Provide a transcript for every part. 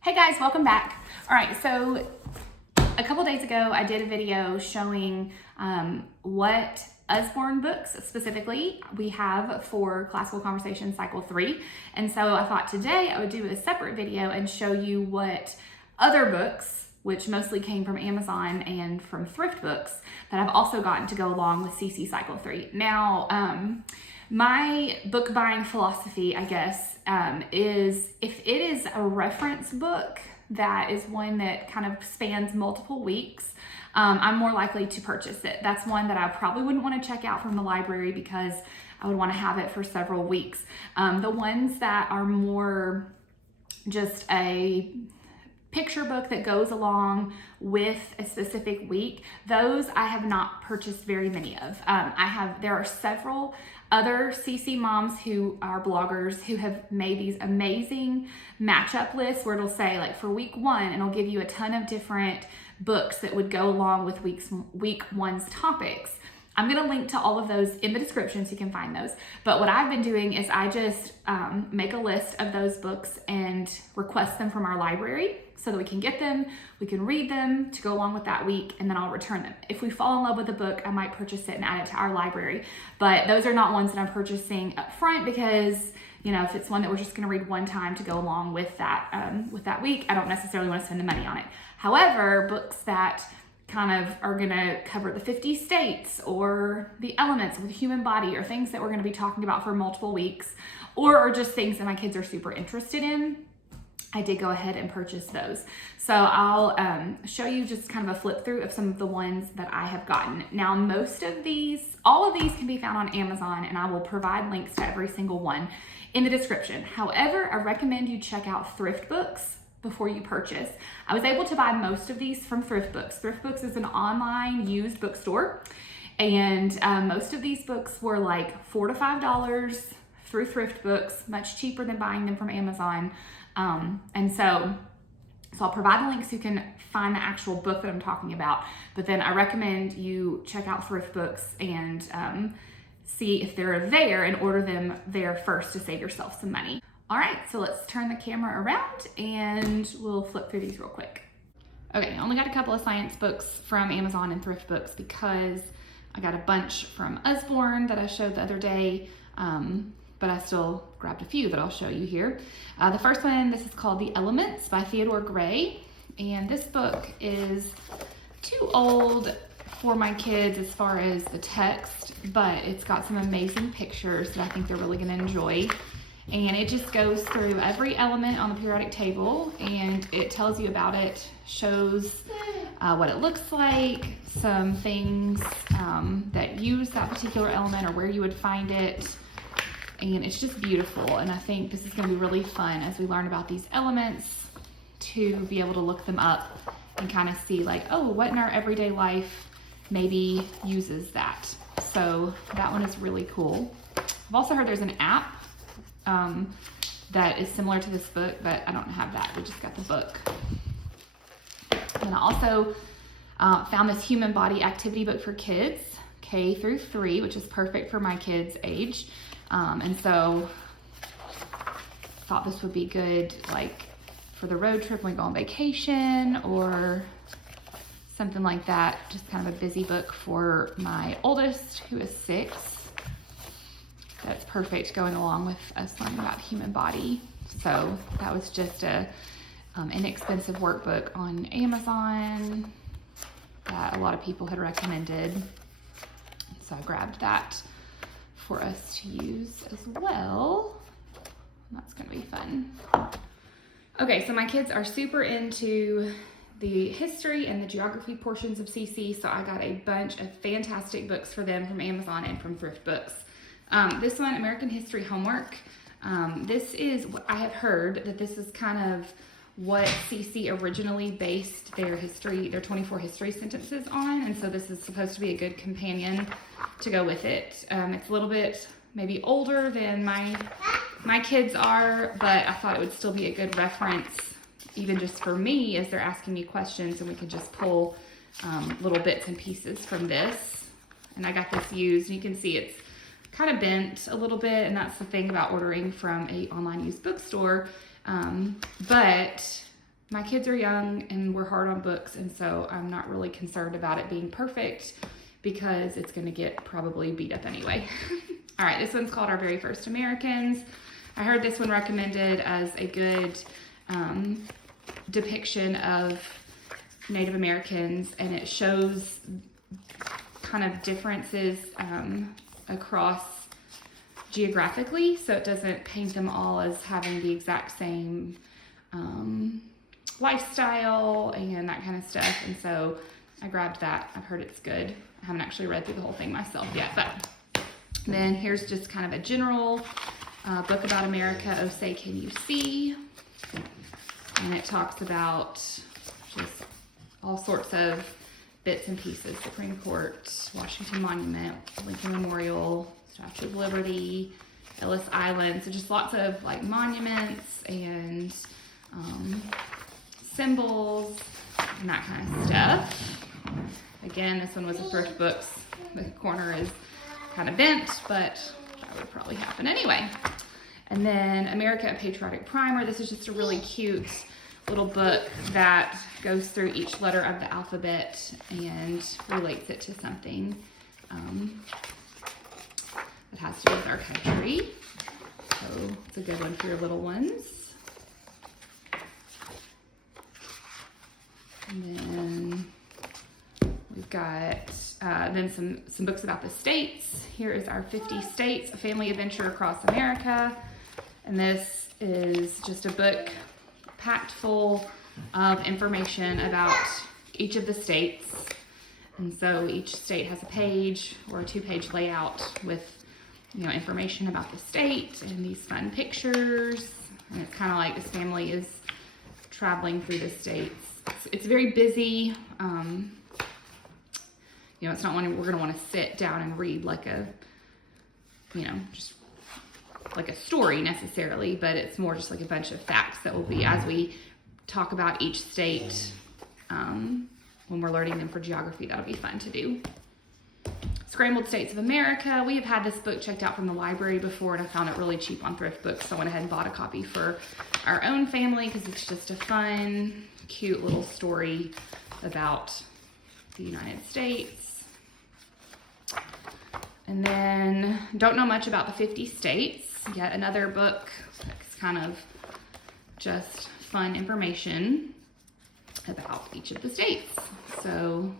Hey guys, welcome back. All right, so a couple days ago, I did a video showing what Usborne books specifically we have for Classical Conversation Cycle 3. And so I thought today I would do a separate video and show you what other books, which mostly came from Amazon and from Thriftbooks, that I've also gotten to go along with CC Cycle 3. Now, my book buying philosophy, I guess, is if it is a reference book that is one that kind of spans multiple weeks, I'm more likely to purchase it. That's one that I probably wouldn't want to check out from the library because I would want to have it for several weeks. The ones that are more just a picture book that goes along with a specific week, those I have not purchased very many of. There are several other CC moms who are bloggers who have made these amazing matchup lists where it'll say like for week 1 and it'll give you a ton of different books that would go along with week 1's topics. I'm going to link to all of those in the description so you can find those. But what I've been doing is I just make a list of those books and request them from our library so that we can get them, we can read them to go along with that week, and then I'll return them. If we fall in love with a book, I might purchase it and add it to our library. But those are not ones that I'm purchasing up front because, you know, if it's one that we're just going to read one time to go along with that week, I don't necessarily want to spend the money on it. However, books that kind of are going to cover the 50 states or the elements of the human body or things that we're going to be talking about for multiple weeks or are just things that my kids are super interested in, I did go ahead and purchase those. So I'll show you just kind of a flip through of some of the ones that I have gotten. Now, all of these can be found on Amazon, and I will provide links to every single one in the description. However, I recommend you check out Thriftbooks before you purchase. I was able to buy most of these from Thriftbooks. Thriftbooks is an online used bookstore, and most of these books were like $4 to $5 through Thriftbooks, much cheaper than buying them from Amazon. So I'll provide the links so you can find the actual book that I'm talking about, but then I recommend you check out Thriftbooks and see if they're there and order them there first to save yourself some money. All right, so let's turn the camera around and we'll flip through these real quick. Okay, I only got a couple of science books from Amazon and Thriftbooks because I got a bunch from Usborne that I showed the other day, but I still grabbed a few that I'll show you here. The first one, this is called The Elements by Theodore Gray, and this book is too old for my kids as far as the text, but it's got some amazing pictures that I think they're really gonna enjoy. And it just goes through every element on the periodic table and it tells you about it, shows what it looks like, some things that use that particular element or where you would find it. And it's just beautiful. And I think this is gonna be really fun as we learn about these elements to be able to look them up and kind of see like, oh, what in our everyday life maybe uses that. So that one is really cool. I've also heard there's an app that is similar to this book, but I don't have that. We just got the book. And I also found this human body activity book for kids, K through 3, which is perfect for my kids' age. And so thought this would be good like for the road trip when we go on vacation or something like that. Just kind of a busy book for my oldest, who is 6. That's perfect going along with us learning about the human body. So that was just a inexpensive workbook on Amazon that a lot of people had recommended. So I grabbed that for us to use as well. That's gonna be fun. Okay, so my kids are super into the history and the geography portions of CC, so I got a bunch of fantastic books for them from Amazon and from Thriftbooks. This one, American History Homework. This is, I have heard that this is kind of what CC originally based their 24 history sentences on, and so this is supposed to be a good companion to go with it. It's a little bit maybe older than my kids are, but I thought it would still be a good reference, even just for me, as they're asking me questions, and we can just pull little bits and pieces from this. And I got this used, and you can see it's kind of bent a little bit, and that's the thing about ordering from a online used bookstore. But my kids are young and we're hard on books, and so I'm not really concerned about it being perfect because it's gonna get probably beat up anyway. All right, this one's called Our Very First Americans. I heard this one recommended as a good depiction of Native Americans, and it shows kind of differences across geographically, so it doesn't paint them all as having the exact same lifestyle and that kind of stuff. And so I grabbed that. I've heard it's good. I haven't actually read through the whole thing myself yet, but then here's just kind of a general book about America, Oh Say Can You See? And it talks about just all sorts of bits and pieces: Supreme Court, Washington Monument, Lincoln Memorial, Statue of Liberty, Ellis Island. So just lots of like monuments and symbols and that kind of stuff. Again, this one was a Thriftbooks. The corner is kind of bent, but that would probably happen anyway. And then America, a Patriotic Primer. This is just a really cute little book that goes through each letter of the alphabet and relates it to something that has to do with our country. So it's a good one for your little ones. And then we've got then some books about the states. Here is our 50 States, a family adventure across America. And this is just a book packed full of information about each of the states. And so each state has a page or a 2-page layout with, you know, information about the state and these fun pictures. And it's kind of like this family is traveling through the states. It's very busy. You know, it's not one we're going to want to sit down and read like a, you know, just like a story necessarily, but it's more just like a bunch of facts that will be as we talk about each state when we're learning them for geography. That'll be fun to do. Scrambled States of America. We have had this book checked out from the library before, and I found it really cheap on Thriftbooks, so I went ahead and bought a copy for our own family because it's just a fun, cute little story about the United States. And then don't know much about the 50 states. Yet another book that's kind of just fun information about each of the states. So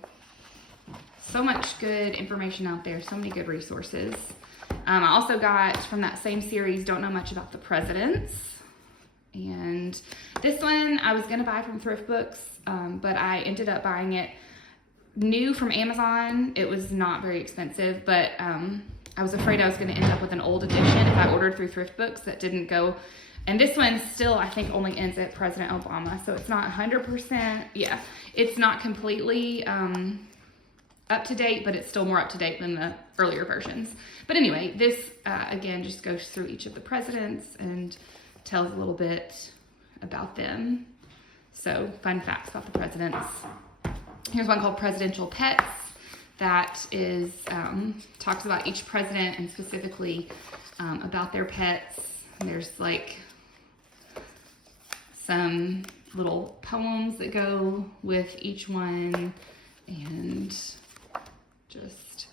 much good information out there, so many good resources. I also got from that same series, Don't Know Much About the Presidents. And this one I was gonna buy from Thriftbooks, but I ended up buying it new from Amazon. It was not very expensive, but I was afraid I was going to end up with an old edition if I ordered through Thriftbooks that didn't go. And this one still, I think, only ends at President Obama, so it's not 100%. Yeah, it's not completely up to date, but it's still more up to date than the earlier versions. But anyway, this again just goes through each of the presidents and tells a little bit about them. So fun facts about the presidents. Here's one called Presidential Pets that is talks about each president and specifically about their pets. And there's like some little poems that go with each one and just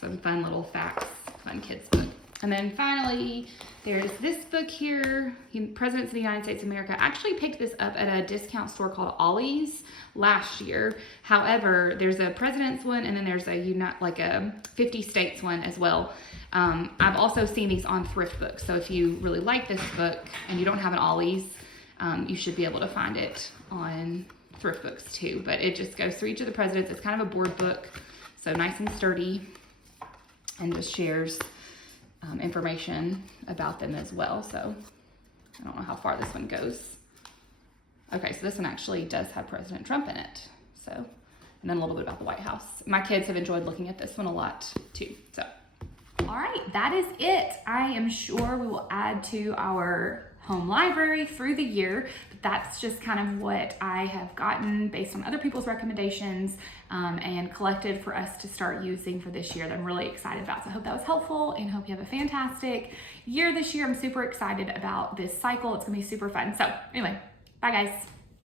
some fun little facts, fun kids book. And then finally, there's this book here, Presidents of the United States of America. I actually picked this up at a discount store called Ollies last year. However, there's a president's one and then there's a 50 states one as well. I've also seen these on Thriftbooks. So if you really like this book and you don't have an Ollies, you should be able to find it on Thriftbooks too. But it just goes through each of the presidents. It's kind of a board book, so nice and sturdy, and just shares information about them as well. So I don't know how far this one goes. Okay, so this one actually does have President Trump in it. So, and then a little bit about the White House. My kids have enjoyed looking at this one a lot too. So, all right, that is it. I am sure we will add to our home library through the year, but that's just kind of what I have gotten based on other people's recommendations and collected for us to start using for this year that I'm really excited about. So I hope that was helpful and hope you have a fantastic year this year. I'm super excited about this cycle. It's gonna be super fun. So anyway, Bye, guys.